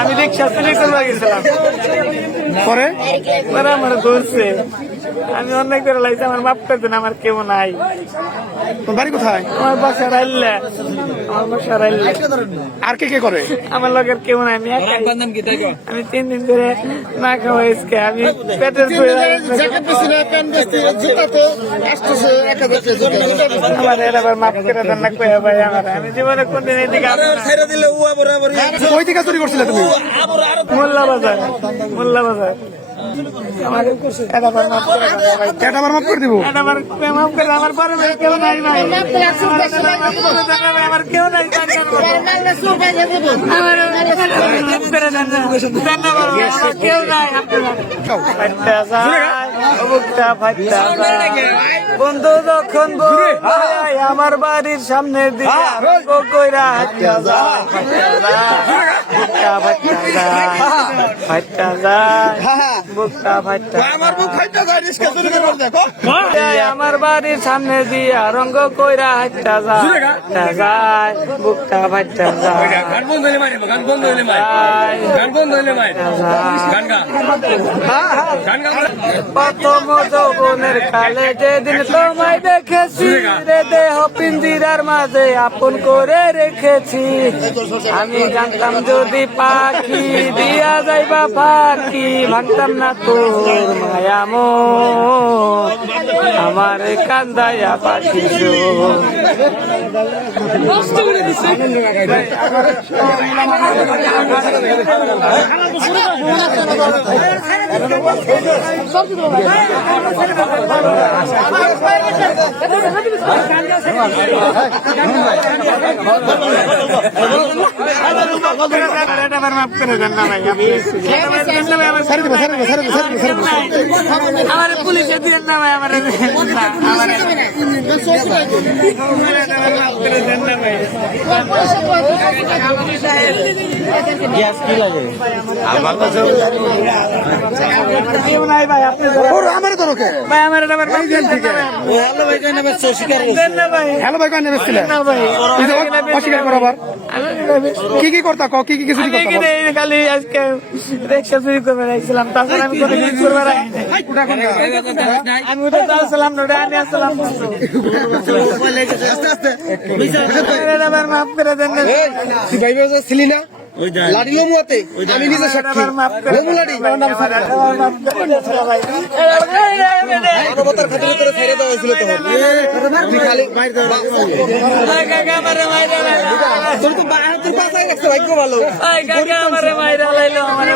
আমি রিক্সা চুরি করতে গেছিলাম, পরে পরে আমার ধরছে। আমি অনেক করে লাগছে, আমার মাপ করতেন, আমার কেউ নাই। বাড়ি কোথায়? আমার বাসা রাইলে, আমার বাসা রাইলে। আর কে কে করে? আমার লোকের কেউ নাই, আমি একাই। আমি 3 দিন ধরে না খাওয়া ইসকে, আমি পেটের আমার এবার মাপ করে দেন না কয়ে ভাই আমার। আমি জীবনে কোনদিন এদিকে ওই দিকে চুরি করছিলে তুমি? মোল্লা বাজার, মোল্লা বাজার। আমার এবার মাপ করে দেন ভাই। এটা আবার মাফ করে দিব? আমার মাপ করে, আমার পরে ভাই কেউ নাই ভাই। আমার কেউ নাই, আমার মাপ করে দেন না, দেন না বড় ভাই, আমার কেউ নাই। ফাইটটা যায়, বুকটা ফাইটটা যায়। বন্ধু যখন বলে আমার বাড়ির সামনে দিয়ে কইরা হাঁটা যায়, বুকটা ফাইটটা যায়, ফাইটটা যায়, বুকটা ফাইটটা যায়। আমার বাড়ির সামনে দিয়া রঙ্গ কইরা হাঁটা যায়, হাঁটা যায়, বুকটা ফাইটটা যায়, প্রথম যৌবনের কালে যেদিন তোমায় দেখেছি রে, দেহ পিঞ্জিরার মাঝে আপন করে রেখেছি। আমি জানতাম যদি পাখি দিয়া যাইবা ফাঁকি, ভাঙতাম না তোর মায়ামো আমার কান্দায়া পাখি। আমার পুলিশে দিলেন না ভাই, আমার গ্যাস কি লাগে আমার কাছে কেউ নাই ভাই। আপনি আমার ধরোকে ভাই, আমার আমার ভাই দেন থেকে। হ্যালো ভাই কই নেবে? স্বীকার দেন না ভাই, হ্যালো ভাই কই নেবে? না ভাই, অস্বীকার করো আবার। কি কি করতা ক? কি কি চুরি করতা? খালি আজকে রিক্সা চুরি করবে রাখছিলাম, তাছাড়া আমি কোনো কিছু করবে রাখি। আমি ওটা চালছিলাম না, ওটা আনি আসলাম। মাফ করে দেন না। তুই ভাই ছিলি না? লাড়িও মুয়াতে আমি নিজে সাক্ষী। লাড়ি মানবতার খাতিরে করে ছেড়ে দেওয়া হয়েছিল তখন। খালি তোর তো বাসায় গেছে, ভাগ্য ভালো। আমার মাইরা লাইলো আমার।